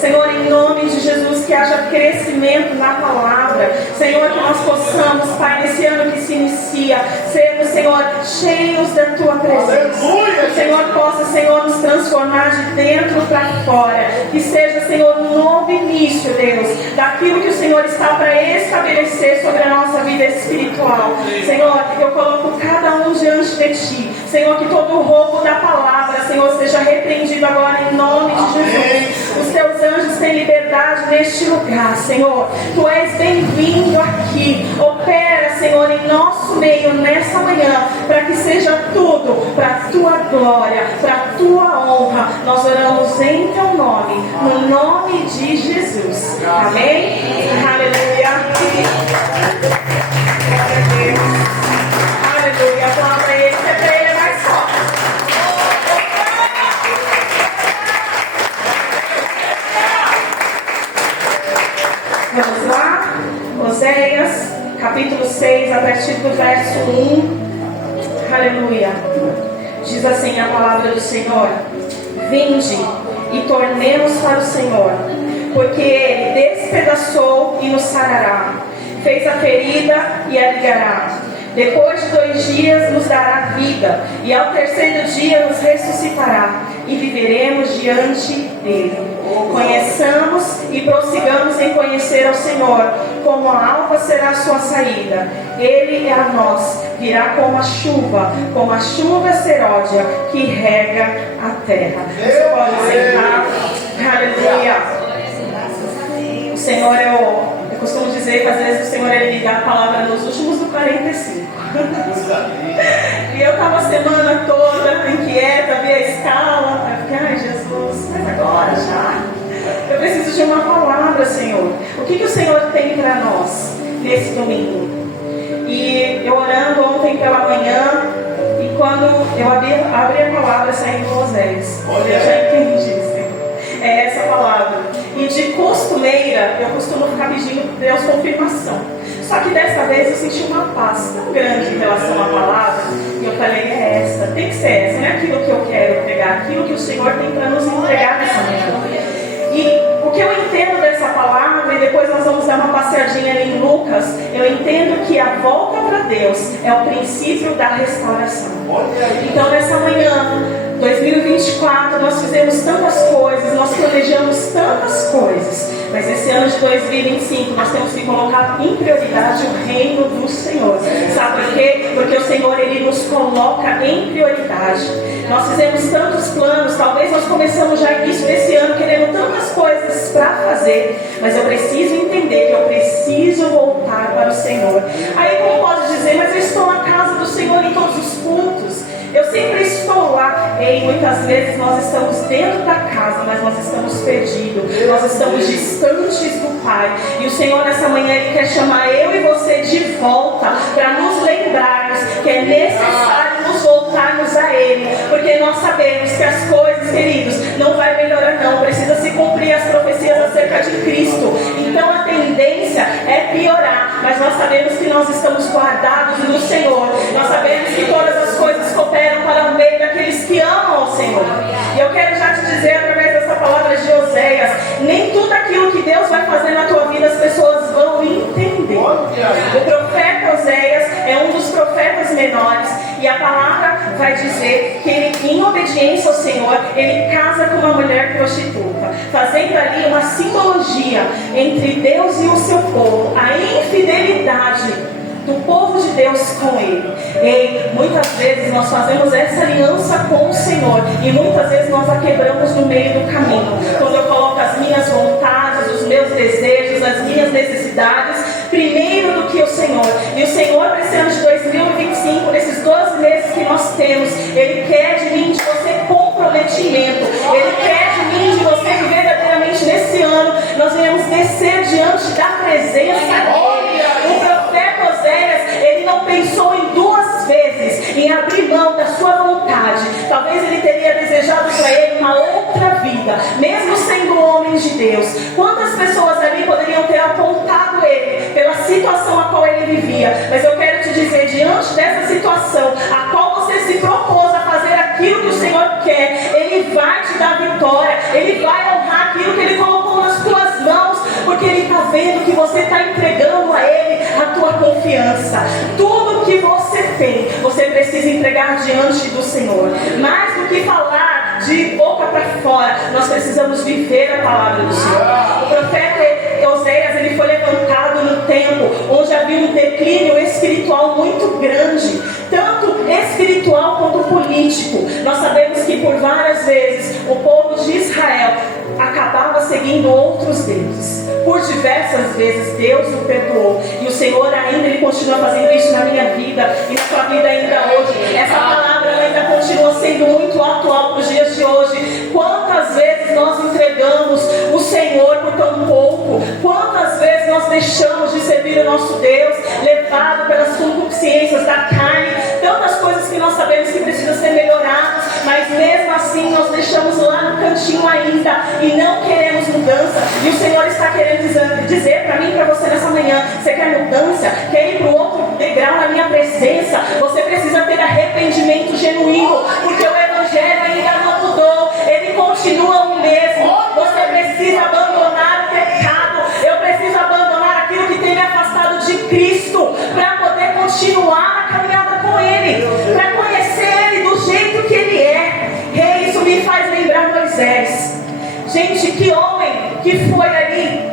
Senhor, em nome de Jesus, que haja crescimento na palavra. Senhor, que nós possamos, Pai, nesse ano que se inicia, sermos, Senhor, cheios da Tua presença. Que o Senhor possa, Senhor, nos transformar de dentro para fora. Que seja, Senhor, um novo início, Deus, daquilo que o Senhor está para estabelecer sobre a nossa vida espiritual. Senhor, eu coloco cada um diante de Ti. Senhor, que todo o roubo da palavra, Senhor, seja repreendido agora em nome de Jesus. Os Teus anjos têm liberdade neste lugar, Senhor. Tu és bem-vindo aqui. Opera, Senhor, em nosso meio nessa manhã, para que seja tudo para a Tua glória, para a Tua honra. Nós oramos em Teu nome, no nome de Jesus. Amém? Aleluia. Glória a Deus. Aleluia. Aplauda Ele, que é para Ele é mais forte. Vamos lá? Oséias, capítulo 6, a partir do verso 1. Aleluia. Diz assim a palavra do Senhor: Vinde e tornemos para o Senhor, porque Ele despedaçou e nos sarará, fez a ferida e a ligará. Depois de 2 dias nos dará vida, e ao terceiro dia nos ressuscitará, e viveremos diante dele. Conheçamos e prossigamos em conhecer ao Senhor, como a alva será a sua saída. Ele a nós virá como a chuva seródia que rega a terra. Você pode sentar. Aleluia. O Senhor, eu costumo dizer que às vezes o Senhor ele me dá a palavra nos últimos do 45. E eu estava a semana toda inquieta, vi a escala. Eu fiquei, ai Jesus, mas agora já. Eu preciso de uma palavra, Senhor. O que o Senhor tem para nós nesse domingo? E eu orando ontem pela manhã, e quando eu abri a palavra saindo do Oséias, eu já entendi, Senhor. É essa palavra. E de costumeira, eu costumo ficar pedindo Deus confirmação. Só que dessa vez eu senti uma paz tão grande em relação à palavra. E eu falei, é essa, tem que ser essa. Não é aquilo que eu quero pegar, aquilo que o Senhor tem para nos entregar nessa manhã. E o que eu entendo dessa palavra, e depois nós vamos dar uma passeadinha ali em Lucas, eu entendo que a volta para Deus é o princípio da restauração. Então nessa manhã, 2024, nós fizemos tantas coisas, nós planejamos tantas coisas, mas esse ano de 2025 nós temos que colocar em prioridade o reino do Senhor. Sabe por quê? Porque o Senhor ele nos coloca em prioridade. Nós fizemos tantos planos, talvez nós começamos já início desse ano querendo tantas coisas para fazer, mas eu preciso entender que eu preciso voltar para o Senhor. Aí como pode dizer, mas eu estou na casa do Senhor em todos os cultos, eu sempre estou lá. E muitas vezes nós estamos dentro da casa, mas nós estamos perdidos, nós estamos distantes do Pai. E o Senhor nessa manhã ele quer chamar eu e você de volta, para nos lembrarmos que é necessário nos voltarmos a Ele, porque nós sabemos que as coisas, queridos, não vai melhorar não, precisa se cumprir as profecias acerca de Cristo. Então a tendência é piorar, mas nós sabemos que nós estamos guardados no Senhor. Nós sabemos que todas as coisas cooperam para o bem daqueles que amam ao Senhor. E eu quero já te dizer através dessa palavra de Oséias, nem tudo aquilo que Deus vai fazer na tua vida as pessoas vão entender. O profeta Oséias é um dos profetas menores, e a palavra vai dizer que ele, em obediência ao Senhor, ele casa com uma mulher prostituta, fazendo ali uma simbologia entre Deus e o seu povo, a infidelidade do povo de Deus com Ele. E muitas vezes nós fazemos essa aliança com o Senhor, e muitas vezes nós a quebramos no meio do caminho, quando eu coloco as minhas vontades, os meus desejos, as minhas necessidades primeiro do que o Senhor. E o Senhor, para esse ano de 2025, nesses 12 meses que nós temos, Ele quer de mim, de você, comprometimento. Ele quer de mim, de você, que verdadeiramente nesse ano nós venhamos descer diante da presença dEle. O profeta Oséias, ele não pensou em 2 vezes em abrir mão da sua vontade. Talvez ele teria desejado para ele uma outra vida, mesmo sendo homem de Deus. Quantas pessoas ali poderiam ter apontado ele pela situação a qual ele vivia? Mas eu quero te dizer, diante dessa situação a qual você se propôs a fazer aquilo que o Senhor quer, Ele vai te dar vitória, Ele vai honrar aquilo que Ele colocou confiança. Tudo que você tem, você precisa entregar diante do Senhor. Mais do que falar de boca para fora, nós precisamos viver a palavra do Senhor. O profeta Oséias, ele foi levantado no tempo onde havia um declínio espiritual muito grande, tanto espiritual quanto político. Nós sabemos que por várias vezes o povo de Israel acabava seguindo outros deuses. Por diversas vezes Deus o perdoou, e o Senhor ainda ele continua fazendo isso na minha vida e na sua vida ainda hoje. Essa palavra ainda continua sendo muito atual para os dias de hoje. Quantas vezes nós entregamos o Senhor por tão pouco? Quantas vezes nós deixamos de servir o nosso Deus, levado pelas concupiscências da carne? Tantas coisas que nós sabemos que precisam ser melhoradas, mas mesmo assim nós deixamos lá no cantinho ainda e não queremos mudança. E o Senhor está querendo dizer para mim e para você nessa manhã: você quer mudança? Quer ir para o outro degrau na minha presença? Você precisa ter arrependimento genuíno, porque o Evangelho ainda não mudou, ele continua o mesmo. Você precisa abandonar o pecado. Eu preciso abandonar aquilo que tem me afastado de Cristo, para poder continuar a caminhada com Ele, para conhecer Ele do jeito que Ele é. E isso me faz lembrar Moisés. Gente, que homem que foi ali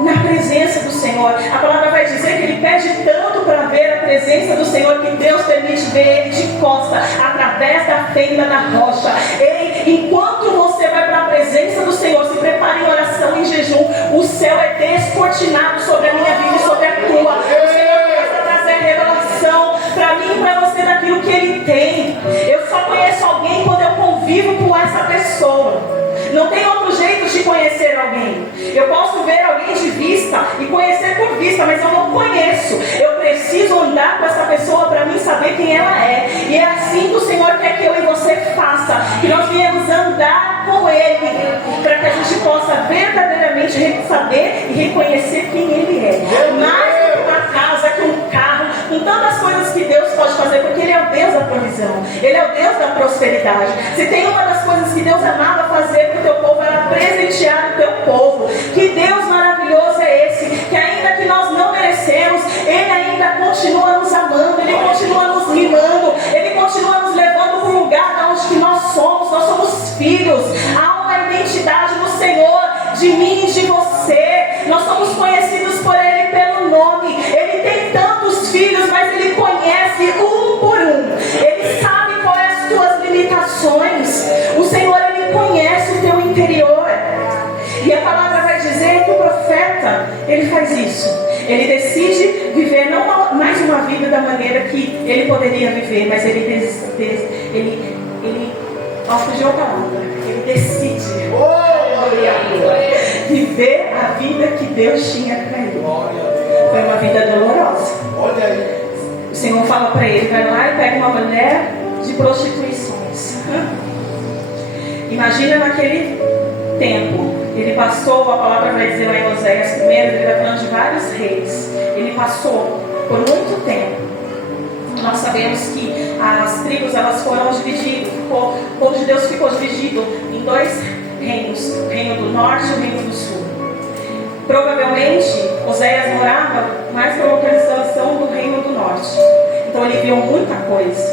na presença do Senhor. A palavra vai dizer que ele pede tanto para ver a presença do Senhor, que Deus permite ver ele de costa, através da fenda da rocha. Ei, enquanto você vai para a presença do Senhor, se prepare em oração, em jejum, o céu é descortinado sobre a minha vida e sobre a tua. O Senhor começa a trazer revelação para mim e para você daquilo que Ele tem. Eu só conheço alguém quando eu convivo com essa pessoa. Não tem outro jeito de conhecer alguém. Eu posso ver alguém de vista e conhecer por vista, mas eu não conheço. Eu preciso andar com essa pessoa para mim saber quem ela é. E é assim que o Senhor quer que eu e você faça, que nós viemos andar com Ele, para que a gente possa verdadeiramente saber e reconhecer quem Ele é. Mais do que uma casa, que um carro, com tantas coisas que Deus pode fazer, porque Ele é o Deus da provisão, Ele é o Deus da prosperidade. Se tem uma das coisas que Deus amava fazer para o teu povo, era presentear o teu povo. Que Deus maravilhoso é esse, que ainda que nós não merecemos, Ele ainda continua nos amando, Ele continua nos mimando, Ele continua nos levando para o lugar de onde que nós somos filhos. Há uma identidade no Senhor, de mim e de você. Nós somos conhecidos por Ele pelo nome. Ele tem tantos filhos, mas Ele conhece um por um. Ele sabe quais as tuas limitações. O Senhor, Ele conhece o teu interior. E a palavra vai dizer que o profeta, ele faz isso. Ele decide viver não mais uma vida da maneira que ele poderia viver, mas ele fugiu a palavra. Ele decide viver a vida que Deus tinha para ele. Foi uma vida dolorosa. O Senhor fala para ele: vai lá e pega uma mulher de prostituições. Imagina naquele tempo. Ele passou, a palavra vai dizer lá em Oséias primeiro, ele vai falando de vários reis. Ele passou por muito tempo. Nós sabemos que as tribos, elas foram divididas, o povo de Deus ficou dividido em dois reinos, o reino do norte e o reino do sul. Provavelmente Oséias morava mais para a localização do reino do norte, então ele viu muita coisa,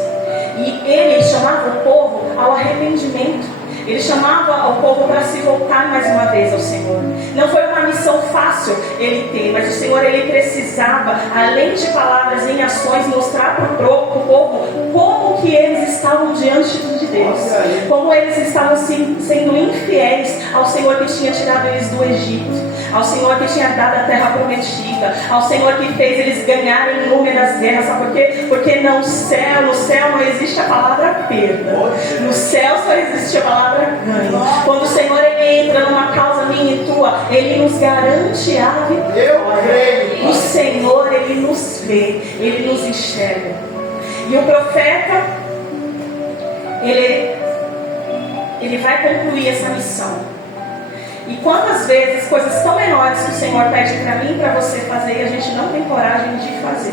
e ele chamava o povo ao arrependimento. Ele chamava o povo para se voltar mais uma vez ao Senhor. Não foi uma missão fácil ele ter, mas o Senhor, ele precisava, além de palavras, em ações, mostrar para o povo como que eles estavam diante de Deus, como eles estavam sendo infiéis ao Senhor que tinha tirado eles do Egito, ao Senhor que tinha dado a terra prometida, ao Senhor que fez eles ganharem inúmeras guerras. Sabe por quê? Porque no céu não existe a palavra perda, no céu só existe a palavra ganho. Quando o Senhor, ele entra numa causa minha e tua, ele nos garante a vitória. O Senhor, ele nos vê, ele nos enxerga. E o profeta, ele vai concluir essa missão. E quantas vezes coisas tão menores que o Senhor pede para mim e para você fazer, e a gente não tem coragem de fazer?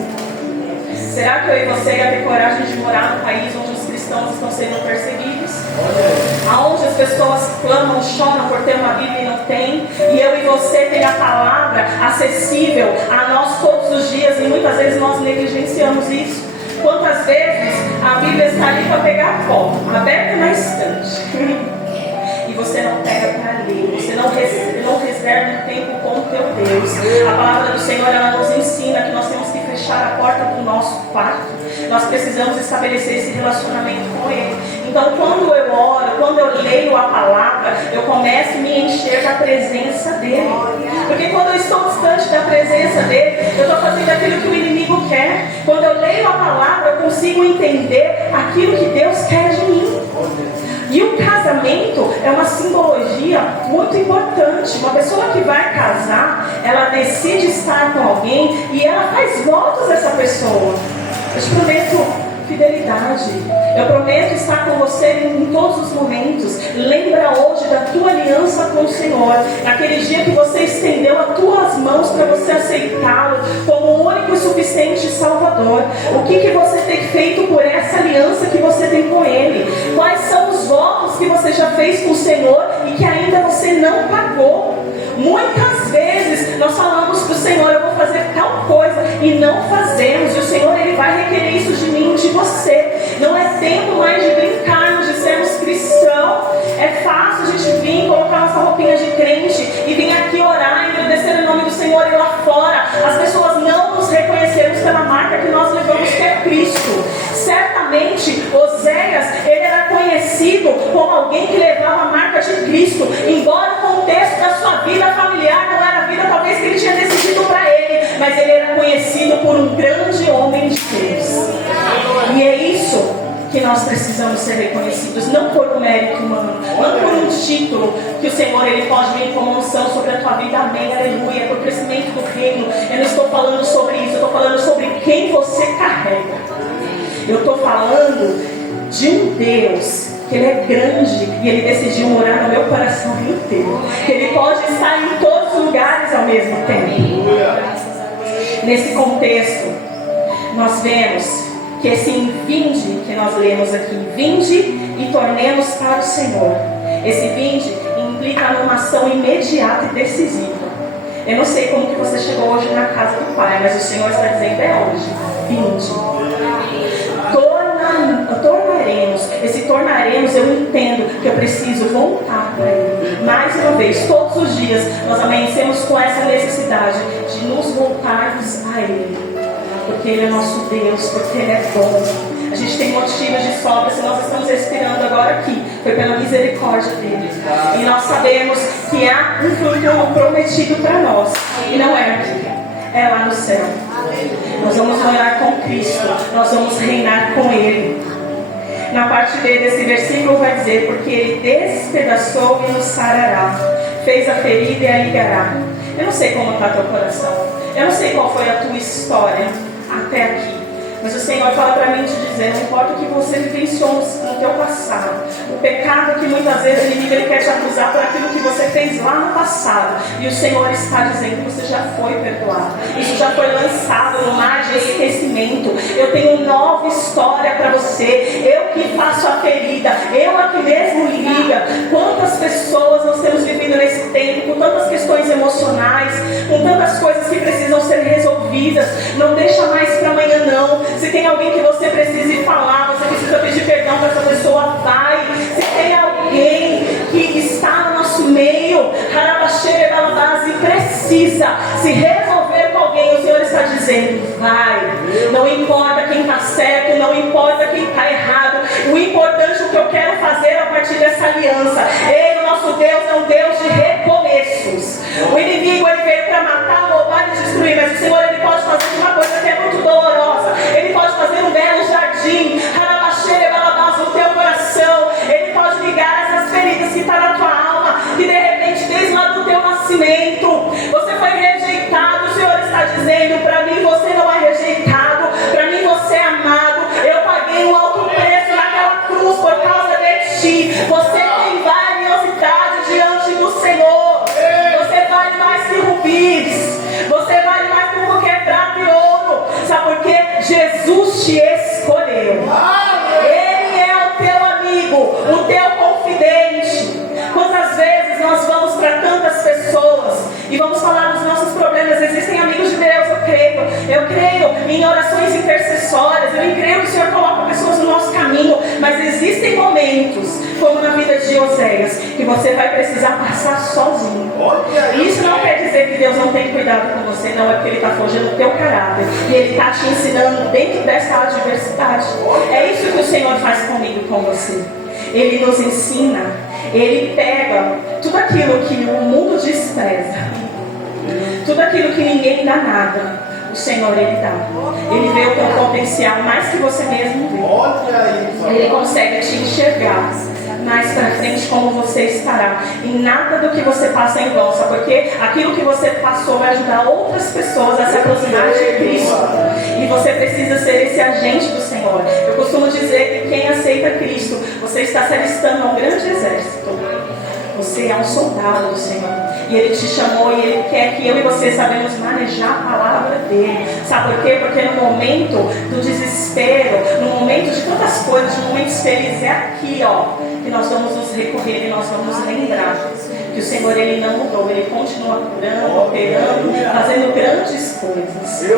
Será que eu e você ia ter coragem de morar num país onde os cristãos estão sendo perseguidos? Aonde as pessoas clamam, choram por ter uma Bíblia e não tem? E eu e você tem a palavra acessível a nós todos os dias e muitas vezes nós negligenciamos isso. Quantas vezes a Bíblia está ali para pegar pó, aberta na estante, e você não pega para ler, você não reserva um tempo com o teu Deus. A palavra do Senhor, ela nos ensina que nós temos que fechar a porta do nosso quarto. Nós precisamos estabelecer esse relacionamento com Ele. Então, quando eu oro, quando eu leio a palavra, eu começo a me encher da presença dEle. Porque quando eu estou distante da presença dEle, eu estou fazendo aquilo que o inimigo quer. Quando eu leio a palavra, eu consigo entender aquilo que Deus quer de mim. E o casamento é uma simbologia muito importante. Uma pessoa que vai casar, ela decide estar com alguém e ela faz votos a essa pessoa. Eu te prometo fidelidade. Eu prometo estar com você em todos os momentos. Lembra hoje da tua aliança com o Senhor. Naquele dia que você estendeu as tuas mãos para você aceitá-lo como o único e suficiente Salvador. O que você tem feito por essa aliança que você tem com Ele? Quais são os votos que você já fez com o Senhor e que ainda você não pagou? Muitas vezes nós falamos para o Senhor, eu vou fazer tal coisa, e não fazemos. E o Senhor, Ele vai requerer isso de mim e de você. Não é tempo mais de brincarmos, de sermos cristãos. É fácil a gente vir, colocar nossa roupinha de crente e vir aqui orar, agradecer o nome do Senhor, e lá fora as pessoas não nos reconhecermos pela marca que nós levamos, que é Cristo. Certamente Oséias, ele era conhecido como alguém que levava a marca de Cristo, embora o contexto da sua vida familiar não era a vida talvez que ele tinha decidido para ele, mas ele era conhecido por um grande homem de Deus. E é isso que nós precisamos ser reconhecidos, não por um mérito humano, não por um título que o Senhor, Ele pode vir como unção sobre a tua vida, amém, aleluia, por crescimento do reino. Eu não estou falando sobre isso, eu estou falando sobre quem você carrega. Eu estou falando de um Deus que Ele é grande e Ele decidiu morar no meu coração inteiro, que Ele pode estar em todos os lugares ao mesmo tempo. Nesse contexto, nós vemos que esse vinde que nós lemos aqui, vinde e tornemos para o Senhor. Esse vinde implica numa ação imediata e decisiva. Eu não sei como que você chegou hoje na casa do Pai, mas o Senhor está dizendo é hoje, vinde. Tornaremos. Esse tornaremos, eu entendo que eu preciso voltar para Ele. Mais uma vez, todos os dias nós amanhecemos com essa necessidade de nos voltarmos a Ele, porque Ele é nosso Deus, porque Ele é bom. A gente tem motivos de sobra. Se nós estamos respirando agora aqui, foi pela misericórdia dEle. E nós sabemos que há um futuro prometido para nós, e não é aqui, é lá no céu. Nós vamos morar com Cristo, nós vamos reinar com Ele. Na parte B desse versículo vai dizer: porque Ele despedaçou e nos sarará, fez a ferida e a ligará. Eu não sei como está teu coração, eu não sei qual foi a tua história até aqui, mas o Senhor fala para mim te dizer: não importa o que você vivenciou no teu passado, o pecado que muitas vezes o inimigo ele quer te acusar por aquilo que você fez lá no passado, e o Senhor está dizendo que você já foi perdoado, isso já foi lançado no mar de esquecimento. Eu tenho nova história para você, eu que faço a ferida, eu aqui mesmo liga. Quantas pessoas nós temos vivido nesse tempo, com tantas questões emocionais, com tantas coisas que precisam ser resolvidas. Não deixa mais para amanhã não. Se tem alguém que você precise falar, você precisa pedir perdão para essa pessoa, vai. Se tem alguém que está no nosso meio, e precisa se resolver com alguém, o Senhor está dizendo: vai. Não importa quem está certo, não importa quem está errado. O importante, o que eu quero fazer a partir dessa aliança. Ele, o nosso Deus, é um Deus de recomeços. O inimigo ele veio para matar, roubar e destruir, mas o Senhor ele pode fazer uma coisa que é muito dolorosa. Ele pode fazer um belo jardim no teu coração. Ele pode ligar essas feridas que estão na tua alma, que de repente desde lá do teu nascimento você foi rejeitado. O Senhor está dizendo: para mim você não é rejeitado, para mim você é amado. Eu paguei um alto preço naquela cruz por causa de ti. Você tem valiosidade diante do Senhor. Você vale mais que rubis, você vale mais que qualquer prata e ouro. Sabe por quê? Jesus te escolheu. Ele é o teu amigo, o teu confidente. Quantas vezes nós vamos para tantas pessoas E vamos falar dos nossos problemas. Existem amigos de Deus, eu creio em orações intercessórias, eu creio que o Senhor coloca pessoas no nosso caminho, mas existem momentos, como na vida de Oséias, que você vai precisar passar sozinho. Isso não quer dizer que Deus não tem cuidado com você, não, é porque Ele está forjando o teu caráter e Ele está te ensinando dentro dessa adversidade. É isso que o Senhor faz comigo e com você. Ele nos ensina, Ele pega tudo aquilo que o mundo despreza, tudo aquilo que ninguém dá nada, o Senhor Ele dá. Ele vê o teu potencial mais que você mesmo vê. Ele consegue te enxergar mais pra frente como você estará. E nada do que você passa em vão, sabe? Porque aquilo que você passou vai ajudar outras pessoas a se aproximar de Cristo. E você precisa ser esse agente do Senhor. Eu costumo dizer que quem aceita Cristo, você está se alistando a um grande exército. Você é um soldado do Senhor. E Ele te chamou e Ele quer que eu e você sabemos manejar a palavra dEle. Sabe por quê? Porque no momento do desespero, no momento de tantas coisas, no momento feliz, é aqui, que nós vamos nos recorrer e nós vamos lembrar que o Senhor Ele não mudou. Ele continua curando, operando, fazendo grandes coisas.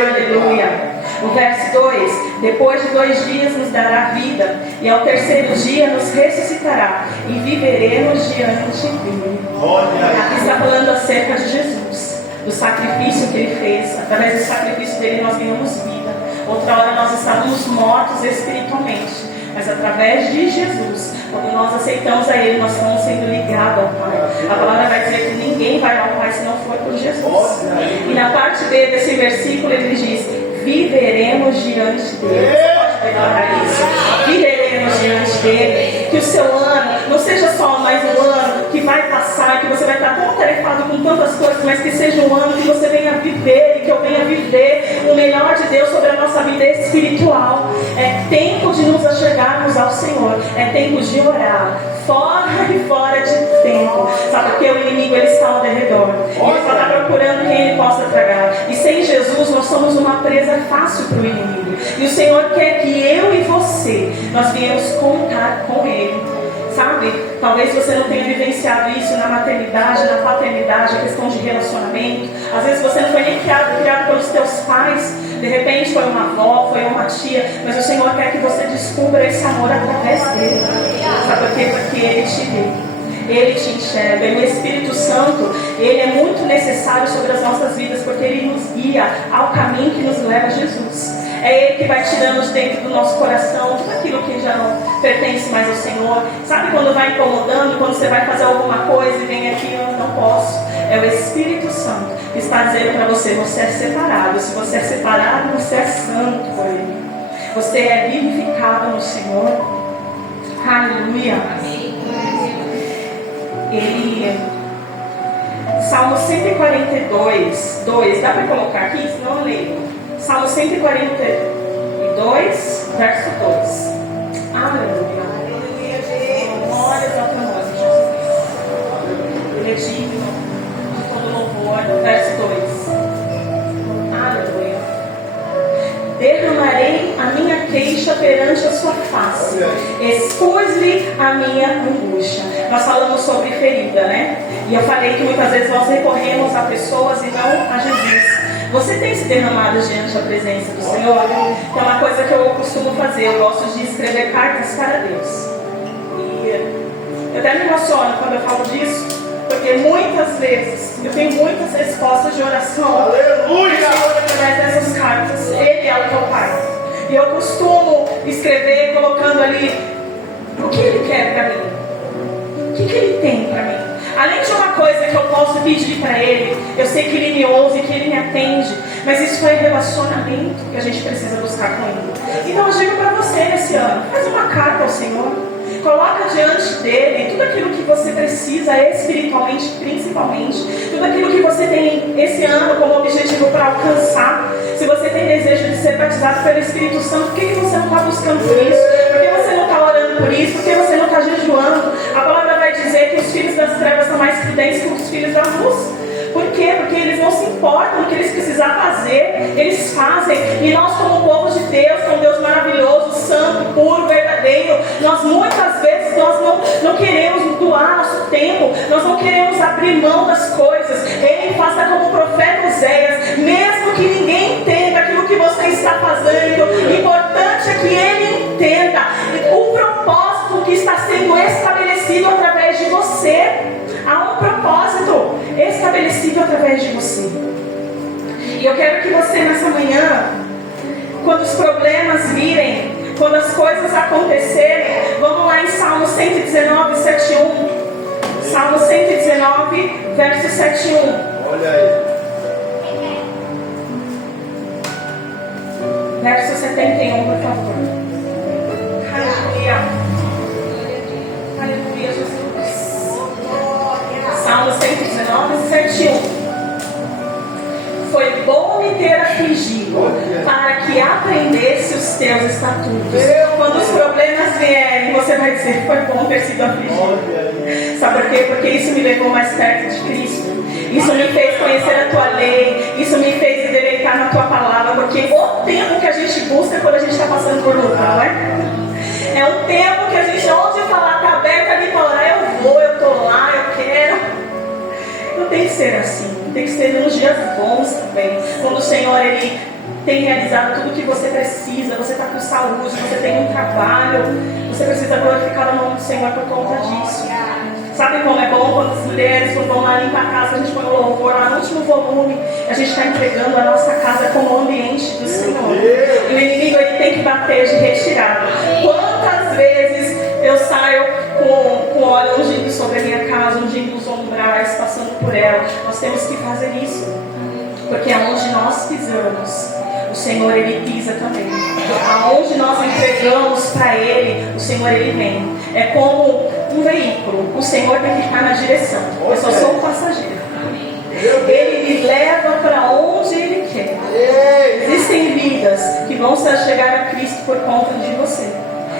Aleluia. O verso 2: depois de 2 dias nos dará vida, e ao 3º dia nos ressuscitará, e viveremos diante dele. Aqui está falando acerca de Jesus, do sacrifício que Ele fez. Através do sacrifício dele nós ganhamos vida. Outra hora nós estávamos mortos espiritualmente, mas através de Jesus, quando nós aceitamos a Ele, nós estamos sendo ligados ao Pai. A palavra vai dizer que ninguém vai ao Pai se não for por Jesus. E na parte B desse versículo ele diz: viveremos diante dele. Você pode declarar isso? Viveremos diante dele. Que o seu ano não seja só mais um ano que vai passar, que você vai estar tão atarefado com tantas coisas, mas que seja um ano que você venha viver e que eu venha viver o melhor de Deus sobre a nossa vida espiritual. É tempo de nos achegarmos ao Senhor. É tempo de orar. Fora e fora de tempo. Sabe, porque o inimigo ele está ao redor. Ele só está procurando quem ele possa tragar. E sem Jesus nós somos uma presa fácil para o inimigo. E o Senhor quer que eu e você, nós viemos contar com Ele. Sabe, talvez você não tenha vivenciado isso na maternidade, na paternidade, a questão de relacionamento. Às vezes você não foi nem criado pelos teus pais. De repente foi uma avó, foi uma tia. Mas o Senhor quer que você descubra esse amor através dele. Sabe por quê? Porque Ele te vê, Ele te enxerga. E o Espírito Santo, Ele é muito necessário sobre as nossas vidas, porque Ele nos guia ao caminho que nos leva a Jesus. É Ele que vai tirando de dentro do nosso coração tudo aquilo que já não pertence mais ao Senhor. Sabe quando vai incomodando, quando você vai fazer alguma coisa e vem aqui, eu não posso. É o Espírito Santo que está dizendo para você: você é separado. Se você é separado, você é santo por Ele. Você é vivificado no Senhor. Aleluia. Ele... Salmo 142, 2. Dá para colocar aqui? Senão eu leio. Salmo 142, verso 2. Aleluia. Glórias ao teu nome, Jesus. Ele é digno de todo louvor. Verso 2. Aleluia. Derramarei a minha queixa perante a sua face. Expus-lhe a minha angústia. Nós falamos sobre ferida, né? E eu falei que muitas vezes nós recorremos a pessoas e não a Jesus. Você tem se derramado diante da presença do Senhor? Que é uma coisa que eu costumo fazer. Eu gosto de escrever cartas para Deus. E eu até me emociono quando eu falo disso, porque muitas vezes eu tenho muitas respostas de oração. Aleluia! Através dessas cartas. Ele é o teu Pai. E eu costumo escrever colocando ali o que Ele quer para mim. O que Ele tem para mim. Além de uma coisa que eu posso pedir para Ele, eu sei que Ele me ouve, que Ele me atende, mas isso foi relacionamento que a gente precisa buscar com Ele. Então eu digo para você nesse ano: faz uma carta ao Senhor, coloca diante dEle tudo aquilo que você precisa espiritualmente, principalmente, tudo aquilo que você tem esse ano como objetivo para alcançar. Se você tem desejo de ser batizado pelo Espírito Santo, por que você não está buscando por isso? Por que você não está orando por isso? Por que você não está jejuando? A palavra vai dizer que os filhos das trevas são mais prudentes que os filhos da luz. Por quê? Porque eles não se importam do que eles precisam fazer, eles fazem. E nós, como povo de Deus, como Deus maravilhoso, santo, puro, verdadeiro, nós muitas vezes nós não queremos doar nosso tempo, nós não queremos abrir mão das coisas. como o profeta Oséias, mesmo que ninguém entenda aquilo que você está fazendo, o importante é que ele entenda o propósito que está sendo estabelecido através de você. Há um propósito estabelecido através de você. E eu quero que você nessa manhã, quando os problemas virem, quando as coisas acontecerem, vamos lá em Salmo 119, 7:1. Salmo 119, verso 7:1. Olha aí. Verso 71, por favor. Aleluia. Aleluia, Jesus. Salmo 119, 7:1. Foi bom me ter afligido, para que aprendesse os teus estatutos. Quando os problemas vierem, você vai dizer: foi bom ter sido afligido. Sabe por quê? Porque isso me levou mais perto de Cristo. Isso me fez conhecer a tua lei. Isso me fez me deleitar na tua palavra. Porque o tempo que a gente busca é quando a gente está passando por luta, não é? É um tempo que a gente, onde falar, está aberto ali para orar. Eu vou, eu estou lá, eu quero. Não tem que ser assim. Tem que ser nos dias bons também. Quando o Senhor, Ele tem realizado tudo o que você precisa. Você está com saúde, você tem um trabalho. Você precisa glorificar o nome do Senhor por conta disso. Sabe como é bom quando as mulheres, quando vão lá limpar a casa, a gente põe o louvor lá no último volume. A gente está entregando a nossa casa como ambiente do Senhor. E o inimigo, ele tem que bater de retirada. Quantas vezes eu saio com óleo ungido sobre a minha casa, ungindo os umbrais, passando por ela. Nós temos que fazer isso, porque aonde nós pisamos, o Senhor, Ele pisa também. Aonde nós entregamos para Ele, o Senhor, Ele vem. É como um veículo. O Senhor tem que estar na direção. Eu só sou um passageiro. Ele me leva para onde Ele quer. Existem vidas que vão chegar a Cristo por conta de você.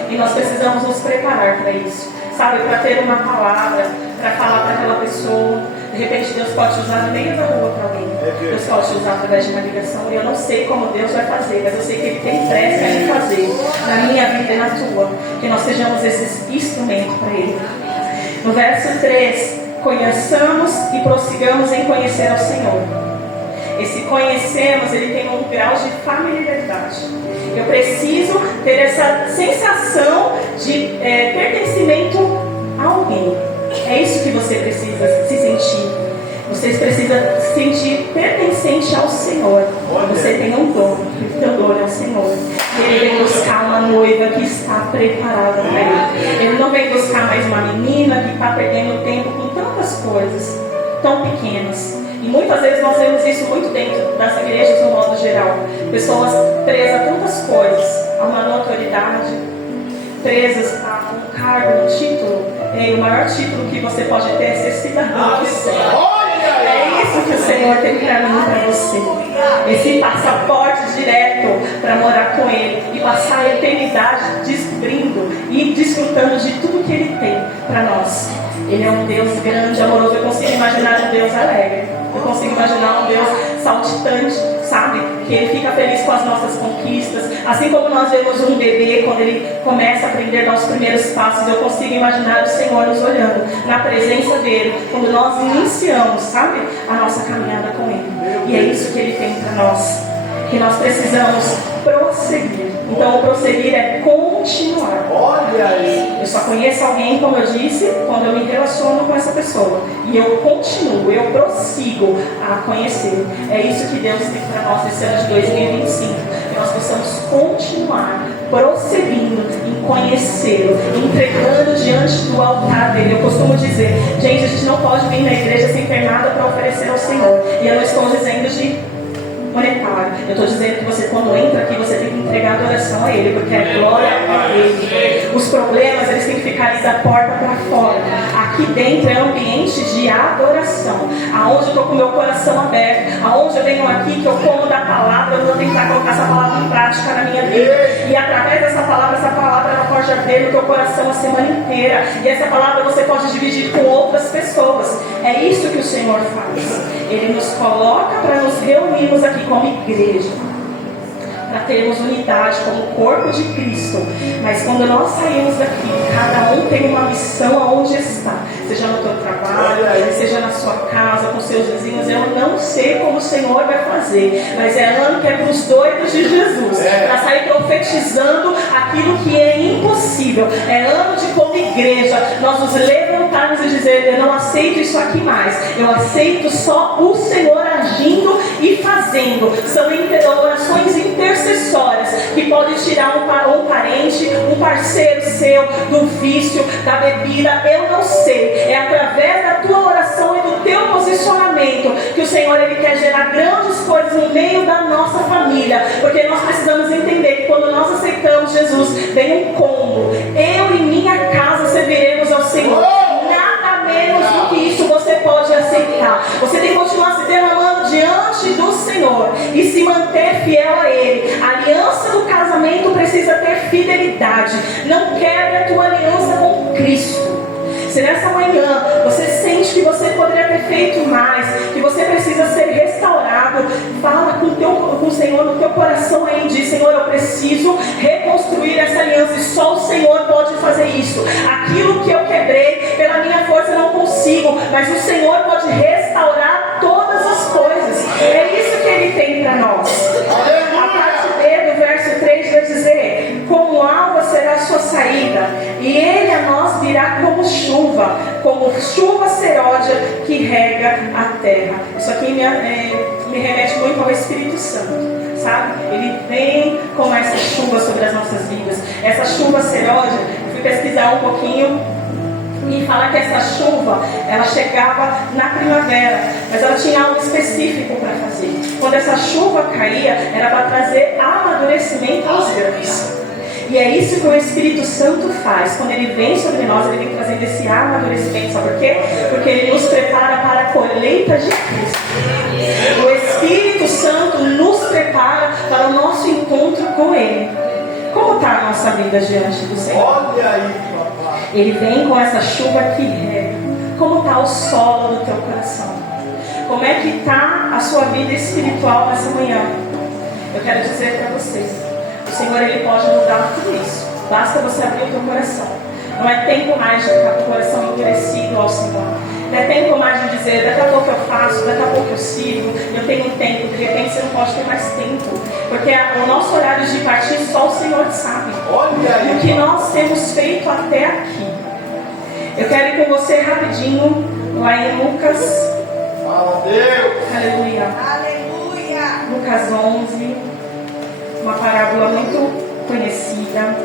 E nós precisamos nos preparar para isso. Sabe, para ter uma palavra, para falar para aquela pessoa. De repente Deus pode te usar no meio da rua para alguém. Deus pode te usar através de uma ligação. E eu não sei como Deus vai fazer, mas eu sei que Ele tem pressa em fazer. Na minha vida e na tua. Que nós sejamos esses instrumentos para Ele. No verso 3, conheçamos e prossigamos em conhecer ao Senhor. Esse conhecemos, ele tem um grau de familiaridade. Eu preciso ter essa sensação de pertencimento a alguém. É isso que você precisa se sentir. Você precisa se sentir pertencente ao Senhor. Você tem um dom, o teu dom é o Senhor. Ele vem buscar uma noiva que está preparada para Ele. Ele não vem buscar mais uma menina que está perdendo tempo com tantas coisas tão pequenas. E muitas vezes nós vemos isso muito dentro das igrejas no modo geral. Pessoas presas a tantas coisas, a uma autoridade, presas a um cargo, um título. E o maior título que você pode ter é ser cidadão do céu. É isso que o Senhor tem para mim e para você. Esse passaporte direto para morar com Ele e passar a eternidade descobrindo e desfrutando de tudo que Ele tem para nós. Ele é um Deus grande, amoroso. Eu consigo imaginar um Deus alegre. Eu consigo imaginar um Deus saltitante, sabe? Que Ele fica feliz com as nossas conquistas. Assim como nós vemos um bebê, quando ele começa a aprender nossos primeiros passos, eu consigo imaginar o Senhor nos olhando na presença dEle, quando nós iniciamos, sabe? A nossa caminhada com Ele. E é isso que Ele tem para nós. Que nós precisamos prosseguir. Então, o prosseguir é continuar. Olha aí. Eu só conheço alguém, como eu disse, quando eu me relaciono com essa pessoa. E eu continuo, eu prossigo a conhecer. É isso que Deus tem para nós nesse ano de 2025. Que nós possamos continuar prosseguindo em conhecê-lo, entregando diante do altar dele. Eu costumo dizer, gente, a gente não pode vir na igreja sem ter nada para oferecer ao Senhor. E eu não estou dizendo de monetário. Eu estou dizendo que você, quando entra aqui, você tem que entregar adoração a Ele, porque é glória a Ele. Os problemas, eles têm que ficar ali da porta para fora. Aqui dentro é um ambiente de adoração, aonde eu estou com o meu coração aberto, aonde eu venho aqui, que eu como da palavra, eu vou tentar colocar essa palavra em prática na minha vida. E através dessa palavra, ela pode arder no teu coração a semana inteira. E essa palavra você pode dividir com outras pessoas. É isso que o Senhor faz. Ele nos coloca para nos reunirmos aqui como igreja, para termos unidade como corpo de Cristo. Mas quando nós saímos daqui, cada um tem uma missão aonde está. seja no teu trabalho, seja na sua casa, com seus vizinhos. Eu não sei como o Senhor vai fazer, mas é ano que é para os doidos de Jesus, para sair profetizando aquilo que é impossível. É ano de, como igreja, nós nos levantarmos e dizer: eu não aceito isso aqui mais, eu aceito só o Senhor agindo e fazendo. São orações intercessórias que podem tirar um parente, um parceiro seu do vício, da bebida. Eu não sei, é através da tua oração e do teu posicionamento que o Senhor ele quer gerar grandes coisas no meio da nossa família, porque nós precisamos entender que quando nós aceitamos Jesus, vem um combo: eu e minha casa serviremos ao Senhor. Nada menos do que isso você pode aceitar. Você tem que continuar se derramando diante do Senhor e se manter fiel a Ele. A aliança do casamento precisa ter fidelidade. Não quebre a tua aliança com Cristo. Se nessa manhã você sente que você poderia ter feito mais, que você precisa ser restaurado, fala com o Senhor no teu coração aí e diz: Senhor, eu preciso reconstruir essa aliança e só o Senhor pode fazer isso. Aquilo que eu quebrei, pela minha força eu não consigo, mas o Senhor pode restaurar todas as coisas. É isso que Ele tem para nós. A parte B do verso 3 vai dizer: como alva será a sua saída, e Ele a nós virá como chuva seródia que rega a terra. Isso aqui me remete muito ao Espírito Santo, sabe? Ele vem como essa chuva sobre as nossas vidas. Essa chuva seródia, eu fui pesquisar um pouquinho e fala que essa chuva, ela chegava na primavera, mas ela tinha algo específico para fazer. Quando essa chuva caía, era para trazer amadurecimento aos grãos. E é isso que o Espírito Santo faz. Quando Ele vem sobre nós, Ele vem trazendo esse amadurecimento. Sabe por quê? Porque Ele nos prepara para a colheita de Cristo. O Espírito Santo nos prepara para o nosso encontro com Ele. Como está a nossa vida diante do Senhor? Olha aí, papai. Ele vem com essa chuva que rega. Como está o solo do teu coração? Como é que está a sua vida espiritual nessa manhã? Eu quero dizer para vocês: o Senhor ele pode mudar tudo isso. Basta você abrir o teu coração. Não é tempo mais de ficar com o coração endurecido ao Senhor. Não é tempo mais de dizer: daqui a pouco eu faço, daqui a pouco eu sigo, eu tenho tempo. De repente você não pode ter mais tempo, porque o nosso horário de partir só o Senhor sabe. Olha aí. O que nós temos feito até aqui. Eu quero ir com você rapidinho lá em Lucas. Fala, Deus. Aleluia. Aleluia. Lucas 11. Uma parábola muito conhecida.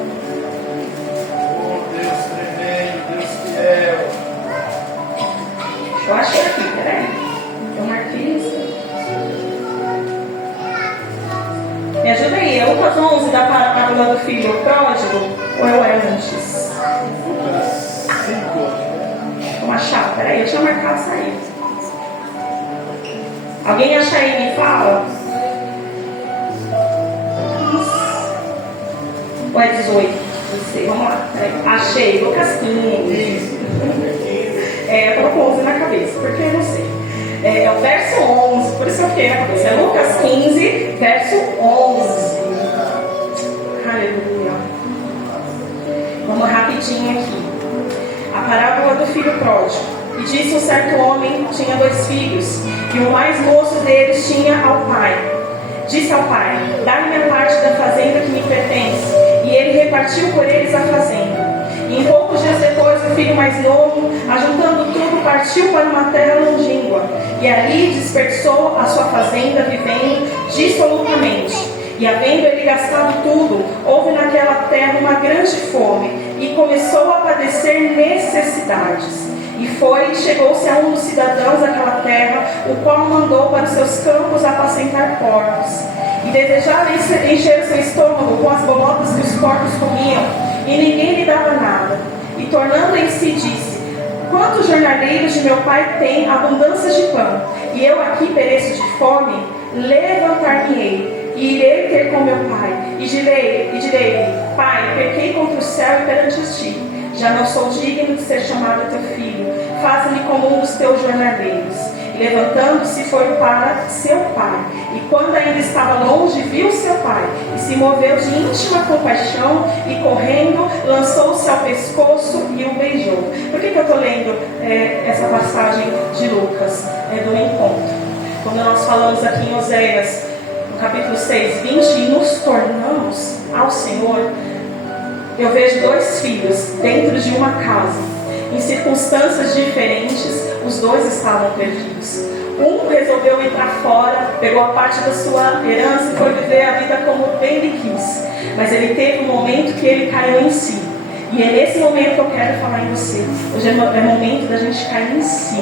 Oh, Deus tremendo, Deus fiel. Eu achei aqui, peraí. Eu marquei isso. Me ajuda aí. É Lucas 11 da parábola do filho pródigo? Ou eu era antes? Lucas 5. Vamos achar, peraí. Eu tinha marcado isso aí. Alguém acha aí e me fala? Ou é 18? Não sei, vamos lá. Achei, Lucas 15. Eu tô com 11 na cabeça, porque eu não sei. É o verso 11, por isso eu fiquei na cabeça. É Lucas 15, verso 11. Aleluia. Vamos rapidinho aqui. A parábola do filho pródigo. E disse um certo homem, tinha 2 filhos, e o mais moço deles tinha ao pai. Disse ao pai: dá-me a parte da fazenda que me pertence. E ele repartiu por eles a fazenda. E em poucos dias depois, o filho mais novo, ajuntando tudo, partiu para uma terra longínqua. E ali desperdiçou a sua fazenda, vivendo dissolutamente. E havendo ele gastado tudo, houve naquela terra uma grande fome, e começou a padecer necessidades. E foi e chegou-se a um dos cidadãos daquela terra, o qual mandou para os seus campos apacentar porcos. E desejava encher o seu estômago com as bolotas que os porcos comiam, e ninguém lhe dava nada. E tornando em si disse: quantos jornaleiros de meu pai têm abundância de pão, e eu aqui pereço de fome? Levantar-me-ei, e irei ter com meu pai, e direi-lhe: Pai, pequei contra o céu e perante ti. Já não sou digno de ser chamado teu filho. Faça-me como um dos teus jornaleiros. E levantando-se foi para seu pai. E quando ainda estava longe, viu seu pai. E se moveu de íntima compaixão e correndo, lançou-se ao pescoço e o beijou. Por que eu estou lendo essa passagem de Lucas? Do encontro. Quando nós falamos aqui em Oséias, no capítulo 6, 20, e nos tornamos ao Senhor, eu vejo dois filhos dentro de uma casa, em circunstâncias diferentes, os dois estavam perdidos. Um resolveu ir para fora, pegou a parte da sua herança e foi viver a vida como bem ele quis. Mas ele teve um momento que ele caiu em si. E é nesse momento que eu quero falar em você. Hoje é momento da gente cair em si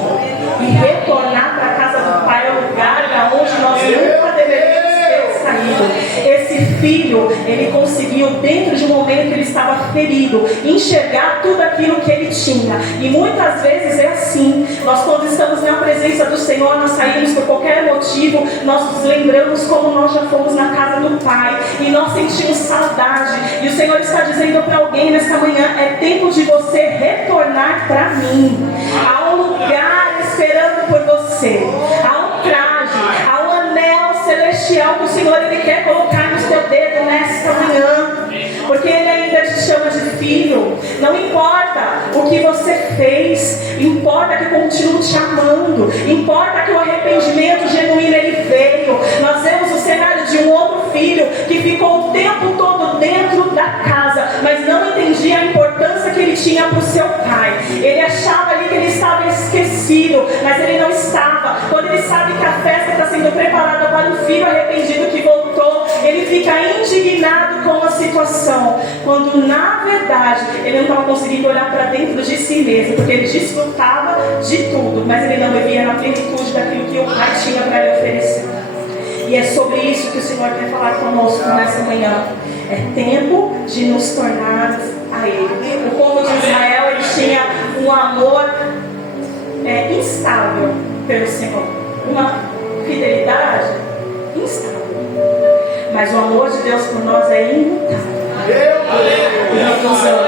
e retornar para a casa do Pai, ao lugar da onde nós nunca deveríamos ter saído. Esse filho, ele conseguiu, dentro de um momento que ele estava ferido, enxergar tudo aquilo que ele tinha. E muitas vezes é assim. Nós, quando estamos na presença do Senhor, nós saímos por qualquer motivo, nós nos lembramos como nós já fomos na casa do Pai e nós sentimos saudade. E o Senhor está dizendo para alguém nesta manhã: é tempo de você retornar para mim. Há um lugar esperando por você. Há um traje, há um anel celestial que o Senhor ele quer colocar no seu dedo nesta manhã. Porque Ele ainda te chama de filho. Não importa o que você fez, importa que continue te amando. Importa que o arrependimento genuíno ele veio. Nós vemos o cenário de um outro filho que ficou o tempo todo dentro da casa, mas não entendia a importância que ele tinha para o seu pai. Ele achava ali que ele estava esquecido, mas ele não estava. Quando ele sabe que a festa está sendo preparada para o filho arrependido que voltou, ele fica indignado com a situação, quando na verdade ele não estava conseguindo olhar para dentro de si mesmo, porque ele desfrutava de tudo, mas ele não vivia na plenitude daquilo que o pai tinha para lhe oferecer. E é sobre isso que o Senhor quer falar conosco nessa manhã. É tempo de nos tornar a Ele. O povo de Israel, ele tinha um amor instável pelo Senhor, uma fidelidade instável. Mas o amor de Deus por nós é imutável. Ele nos ama.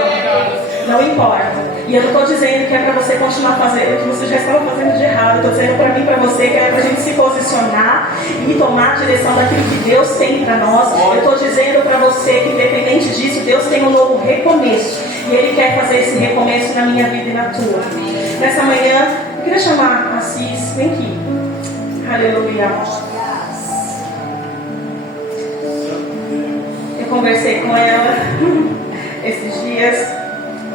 Não importa. E eu não estou dizendo que é para você continuar fazendo o que você já estava fazendo de errado. Eu estou dizendo para mim e para você que é para a gente se posicionar e tomar a direção daquilo que Deus tem para nós. Eu estou dizendo para você que, independente disso, Deus tem um novo recomeço. E Ele quer fazer esse recomeço na minha vida e na tua. Nessa manhã, eu queria chamar a Cis. Vem aqui. Aleluia. Eu conversei com ela esses dias.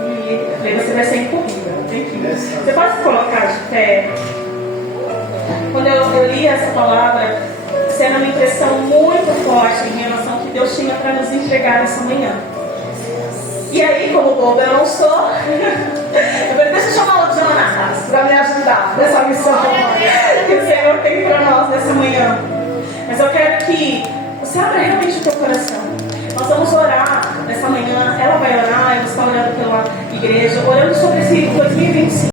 E eu falei: você vai ser incorrida. Vem aqui. Você pode se colocar de pé? Quando eu li essa palavra, sendo uma impressão muito forte em relação ao que Deus tinha para nos entregar essa manhã. E aí, como boba eu não sou, eu falei: deixa eu chamar o Jonas para me ajudar nessa missão que o Senhor tem para nós nessa manhã. Mas eu quero que você abra realmente o teu coração. Nós vamos orar nessa manhã. Ela vai orar, eu vou estar orando pela igreja, orando sobre esse 2025.